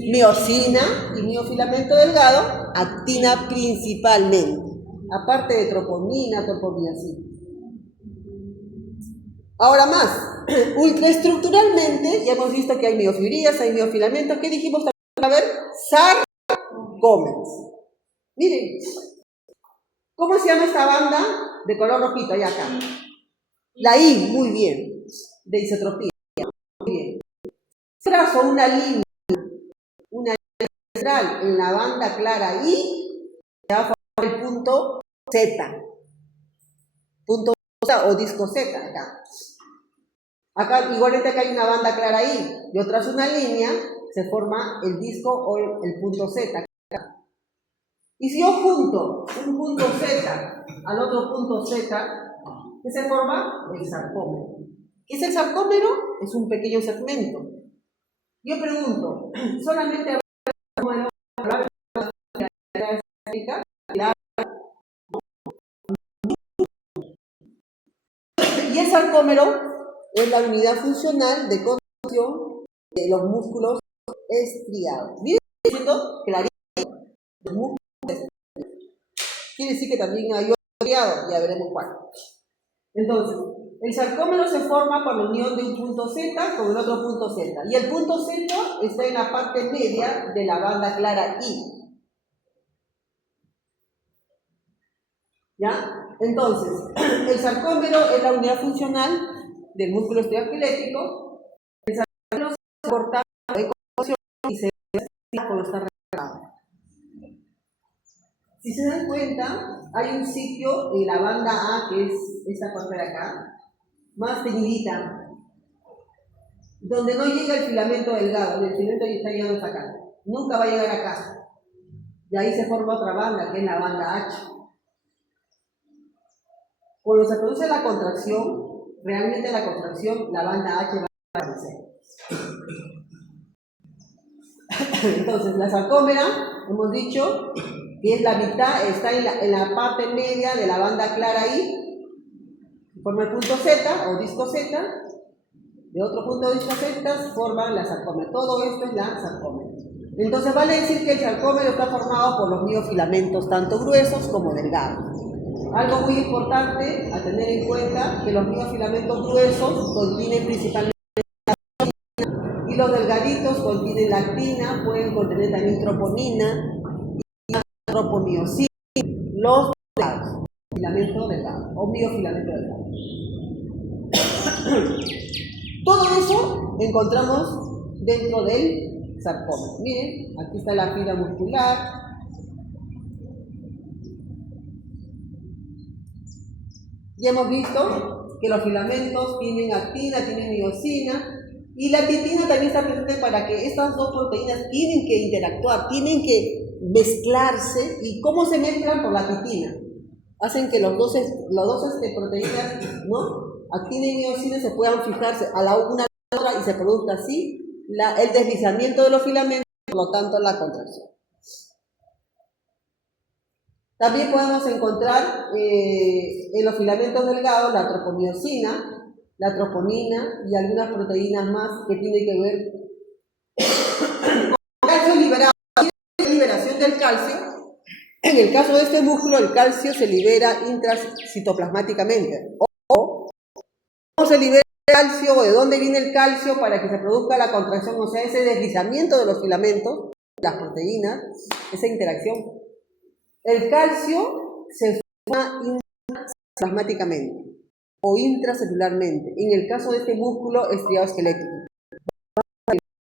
miosina, y miofilamento delgado, actina principalmente, aparte de troponina, tropomiosina. Ahora más, ultraestructuralmente, ya hemos visto que hay miofibrillas, hay miofilamentos, ¿qué dijimos también? A ver, sarcómeros. Miren, ¿cómo se llama esta banda de color rojito allá acá? La I, muy bien, de isotropía, muy bien. Trazo una línea central en la banda clara I, se va a formar el punto Z, punto Z o disco Z acá. Acá, igualmente acá hay una banda clara I, yo trazo una línea, se forma el disco o el punto Z. Y si yo junto un punto Z al otro punto Z, ¿qué se forma? El sarcómero. ¿Qué es el sarcómero? Es un pequeño segmento. Yo pregunto, ¿solamente hablar de la estética? Y el sarcómero es la unidad funcional de contracción de los músculos estriados. ¿Miren? Diciendo clarito, los músculos estriados. Quiere decir que también hay otro estriado, ya veremos cuál. Entonces, el sarcómero se forma por la unión de un punto Z con el otro punto Z. Y el punto Z está en la parte media de la banda clara I. ¿Ya? Entonces, el sarcómero es la unidad funcional del músculo estriosquelético. El sarcómero se corta de contracción y se ve cuando está relajado. Si se dan cuenta, hay un sitio en la banda A, que es esta parte de acá, más teñidita, donde no llega el filamento delgado, el filamento está llegando hasta acá. Nunca va a llegar acá. Y ahí se forma otra banda, que es la banda H. Cuando se produce la contracción, realmente la contracción, la banda H va a aparecer. Entonces, la sarcómera, hemos dicho, que es la mitad, está en la parte media de la banda clara I, forma el punto Z o disco Z, de otro punto de disco Z forman la sarcómera. Todo esto es la sarcómera. Entonces vale decir que el sarcómero está formado por los miofilamentos tanto gruesos como delgados. Algo muy importante a tener en cuenta, que los miofilamentos gruesos contienen principalmente y los delgaditos contienen lactina, pueden contener también troponina y tropomiosina, los delgados, filamento delgado o miofilamento delgado. Todo eso encontramos dentro del sarcómero. Miren, aquí está la fibra muscular. Ya hemos visto que los filamentos tienen actina, tienen miosina, y la titina también está presente para que estas dos proteínas tienen que interactuar, tienen que mezclarse. ¿Y cómo se mezclan? Por la titina. Hacen que los dos proteínas, ¿no?, actina y miosina, se puedan fijarse a la una a la otra y se produzca así el deslizamiento de los filamentos, por lo tanto la contracción. También podemos encontrar en los filamentos delgados la tropomiosina, la troponina y algunas proteínas más que tienen que ver con el calcio liberado. La liberación del calcio. En el caso de este músculo, el calcio se libera intracitoplasmáticamente. O ¿cómo se libera el calcio o de dónde viene el calcio para que se produzca la contracción? O sea, ese deslizamiento de los filamentos, las proteínas, esa interacción. El calcio se forma intraplasmáticamente o intracelularmente, en el caso de este músculo estriado esquelético.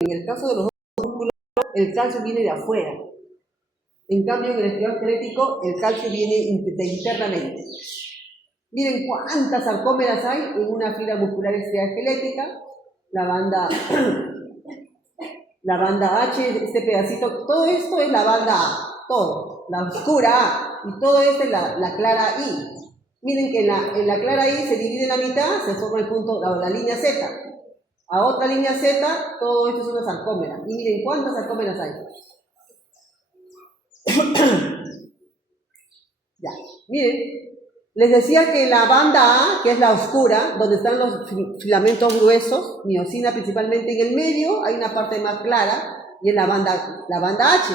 En el caso de los otros músculos, el calcio viene de afuera. En cambio, en el estriado esquelético, el calcio viene internamente. Miren cuántas sarcómeras hay en una fibra muscular estriada esquelética. La banda H, este pedacito, todo esto es la banda A, todo, la oscura A, y todo esto es la clara I. Miren que en la clara I se divide en la mitad, se forma el punto, la línea Z. A otra línea Z, todo esto es una sarcómera. Y miren cuántas sarcómeras hay. Ya, miren, Les decía que la banda A, que es la oscura, donde están los filamentos gruesos, miosina principalmente en el medio, hay una parte más clara, y en la banda H.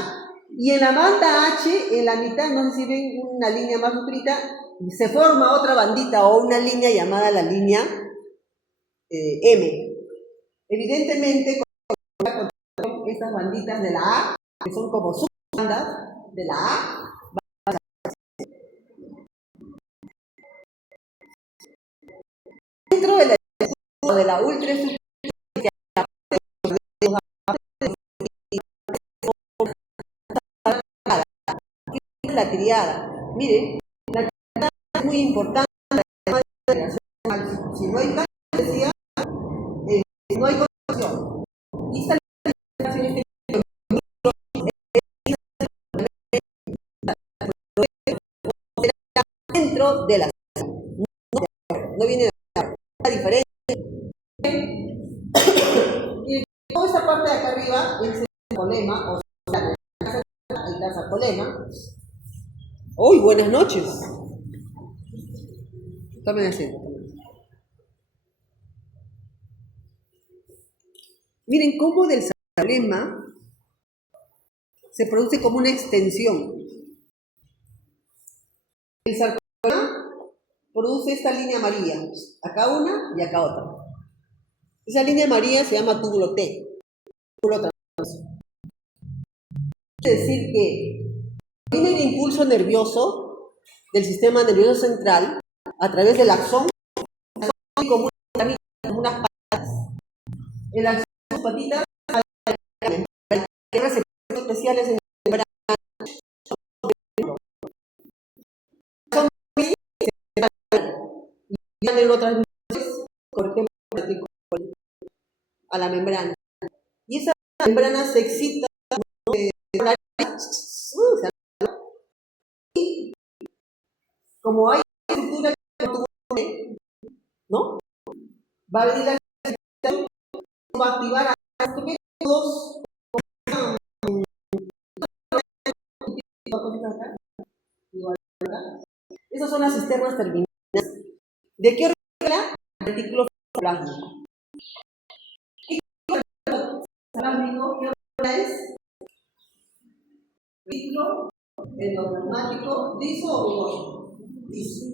Y en la banda H, en la mitad, no sé si ven una línea más oscurita, se forma otra bandita o una línea llamada la línea M. Evidentemente, con estas banditas de la A, que son como subbandas de la A, dentro de la ultraestructura, la triada. Miren, la triada es muy importante. Si no hay cambio, decía, no hay conexión. Y esta dentro de la no viene de la diferencia. Y toda esta parte de acá arriba es el sarcolema, o sea, el sarcolema. ¡Uy, buenas noches! Tomen asiento. Miren cómo del sarcolema se produce como una extensión. El sarcolema produce esta línea amarilla, acá una y acá otra. Esa línea amarilla se llama túbulo T, túbulo transverso. Es decir que tiene el impulso nervioso del sistema nervioso central a través del axón, como unas patas. El axón de sus patitas hay receptores especiales en el brazo. Y van neurotransmisores, por ejemplo, a la membrana. Y esa membrana se excita y como hay estructura, ¿no? Va a venir la excitación, va a activar a dos. Esas son las cisternas terminales. ¿De qué orgánica? Retículo plásmico. Plásmico, ¿qué orgánica es? Retículo endoplasmático, liso o rugoso. Liso.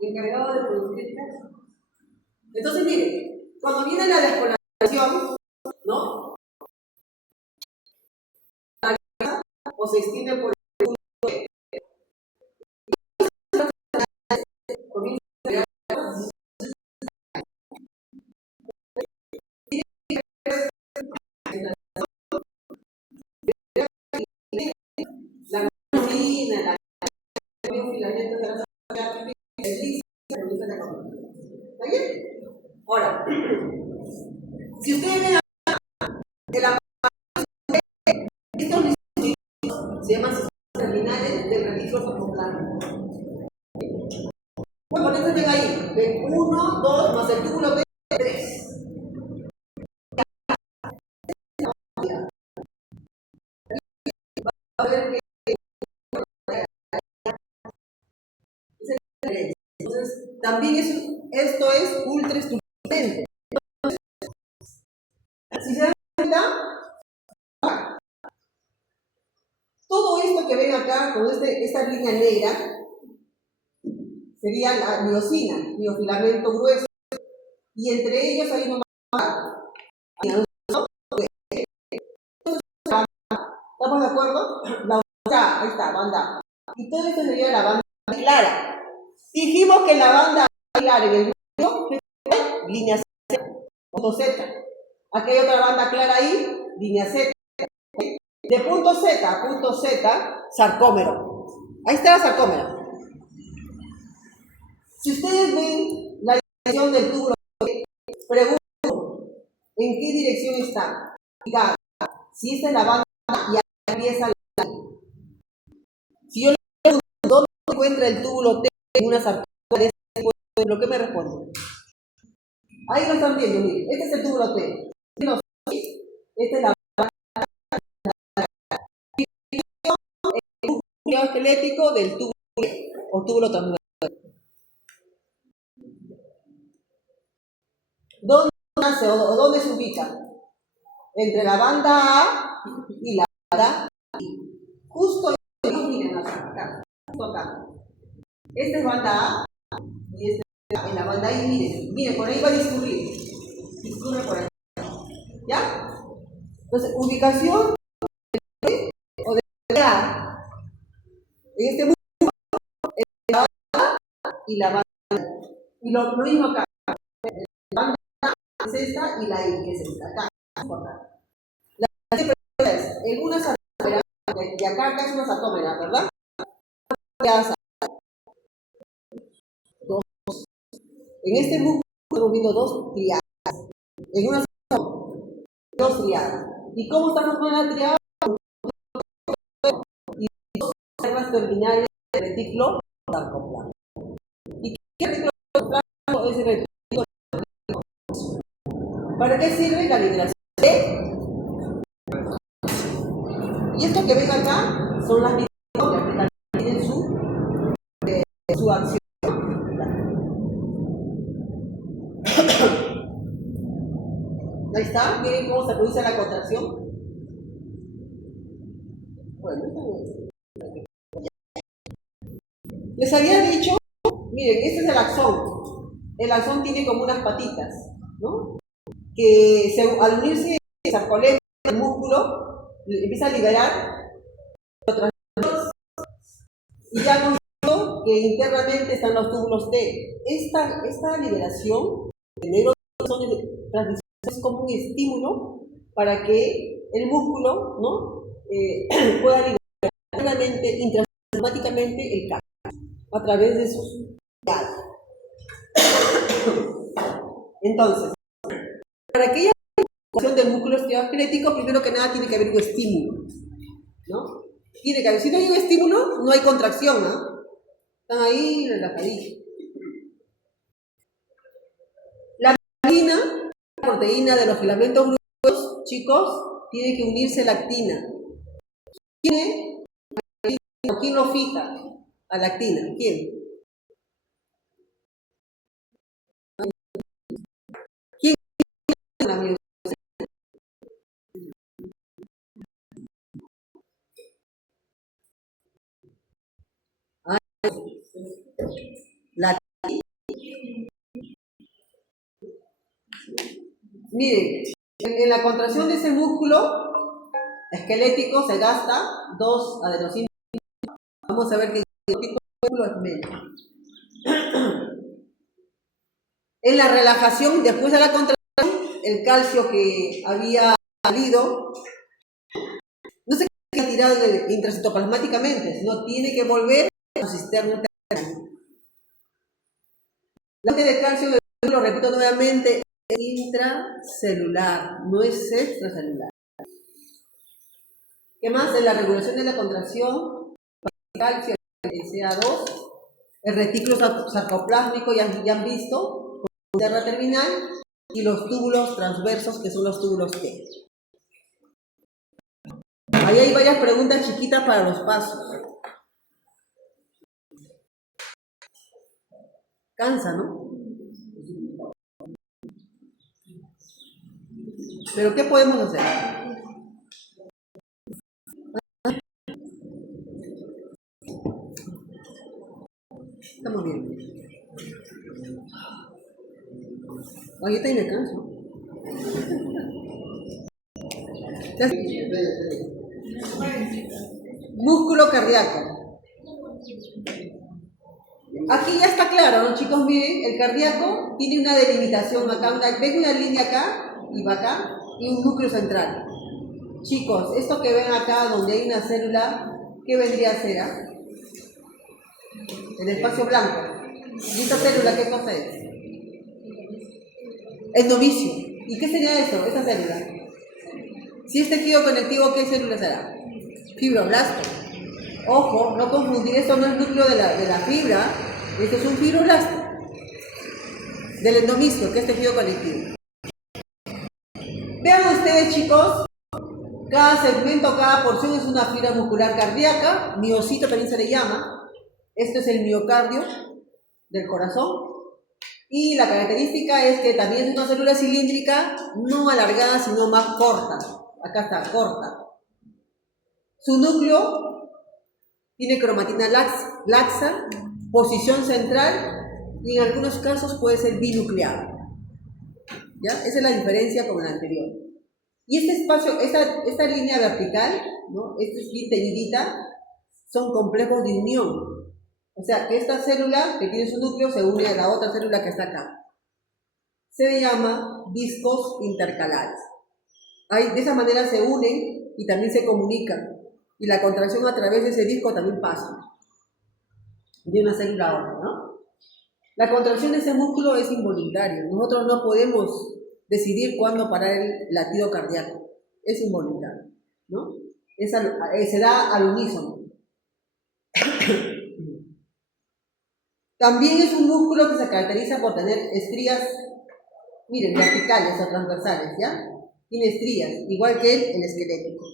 Encargado de producir grasa. Entonces, miren, cuando viene la despolarización, ¿no? La grasa o se extiende por el punto B. La miosina, la filamento de la ¿está bien? Ahora, si ustedes ven acá, estos se llaman sistemas terminales del retículo fotoplásmico. Bueno, entonces ven ahí, ven 1, 2, más el túbulo B, 3. Va a ver que entonces, también esto es ultraestructuralmente. Si se dan cuenta, todo esto que ven acá con esta línea negra sería la miosina, miofilamento grueso, y entre ellos hay una banda. ¿Estamos de acuerdo? Ahí está, banda. Y todo esto sería la banda clara. Dijimos que la banda clara en el medio, línea Z, punto Z. Aquí hay otra banda clara ahí, línea Z. De punto Z a punto Z, sarcómero. Ahí está la sarcómera. Si ustedes ven la dirección del túbulo, pregunto, ¿en qué dirección está? Si esta es la banda y ahí empieza la línea. Si yo le pregunto, ¿dónde se encuentra el túbulo T en una sarcómera? ¿Lo que me responde? Ahí lo están viendo, miren. Este es el túbulo T. Esta es la núcleo esquelético del túbulo o túbulo transversal. ¿Dónde nace o dónde se ubica? Entre la banda A y la banda I. Justo miren acá, justo acá. Esta es banda A y esta es la banda I. Miren, por ahí va a discurrir. Discurre por ahí. ¿Ya? Entonces, ubicación o de A. En este punto, la banda A y la banda I. Y lo mismo acá. La banda A es esta y la I, que es esta. Acá. La pregunta es, en una sarcómera, y acá es una sarcómera, ¿verdad? En este músculo estamos viendo dos triadas. En una sarcómera, dos triadas. ¿Y cómo está formada la triada? Y dos reservas terminales del retículo sarcoplasmático. ¿Y qué retículo sarcoplasmático es el retículo sarcoplasmático? ¿Para qué sirve la liberación de? Y esto que ven acá son las mitocondrias que también tienen su acción. Ahí está, miren cómo se produce la contracción. Bueno, les había dicho, miren, este es el axón. El axón tiene como unas patitas, ¿no? Que al unirse el sarcolemma al músculo, empieza a liberar otras cosas. Y ya hemos visto que internamente están los túbulos T. Esta liberación de neurotransmisores es como un estímulo para que el músculo, ¿no? Pueda liberar intrasomáticamente el calcio a través de sus gases. Entonces, para que haya liberación del músculo esquelético, primero que nada tiene que haber un estímulo, ¿no? Tiene que haber, si no hay un estímulo, no hay contracción, ¿no? Están ahí relajaditos. La proteína de los filamentos gruesos, chicos, tiene que unirse la actina. ¿Quién lo fija a la actina? ¿Quién? ¿Quién es la miosis? La Miren, en la contracción de ese músculo esquelético se gasta 2 adenosín. Vamos a ver qué tipo de músculo es menos. En la relajación, después de la contracción, el calcio que había salido no se queda tirado intracitoplasmáticamente, sino tiene que volver a su cisterna terminal. La fuente de calcio, lo repito nuevamente, es intracelular, no es extracelular. ¿Qué más? En la regulación de la contracción, el calcio, el CA2, el retículo sarcoplásmico, ya han visto, con cisterna terminal, y los túbulos transversos, que son los túbulos T. Ahí hay varias preguntas chiquitas para los pasos. Cansa, ¿no? Pero ¿qué podemos hacer? Estamos bien. Ahorita y me canso. Músculo cardíaco. Aquí ya está claro, ¿no, chicos? Miren, el cardíaco tiene una delimitación acá, ven una línea acá y va acá, y un núcleo central. Chicos, esto que ven acá donde hay una célula, ¿qué vendría a ser? El espacio blanco. ¿Y esta célula qué cosa es? Endomisio. ¿Y qué sería eso, esa célula? Si es tejido conectivo, ¿qué célula será? Fibroblasto. Ojo, no confundir, esto no es el núcleo de la fibra, esto es un fibroblasto del endomisio, que es tejido conectivo. Vean ustedes, chicos, cada segmento, cada porción es una fibra muscular cardíaca, miocito también se le llama. Esto es el miocardio del corazón. Y la característica es que también es una célula cilíndrica, no alargada, sino más corta. Acá está, corta. Su núcleo tiene cromatina laxa, posición central y en algunos casos puede ser binucleado. ¿Ya? Esa es la diferencia con el anterior. Y este espacio, esta línea vertical, ¿no? Este es teñidita, son complejos de unión. O sea, que esta célula que tiene su núcleo se une a la otra célula que está acá. Se le llama discos intercalares. De esa manera se unen y también se comunican. Y la contracción a través de ese disco también pasa de una célula a otra, ¿no? La contracción de ese músculo es involuntaria. Nosotros no podemos decidir cuándo parar el latido cardíaco. Es involuntario, ¿no? Se da al unísono. También es un músculo que se caracteriza por tener estrías, miren, verticales o transversales, ¿ya? Tiene estrías, igual que el esquelético.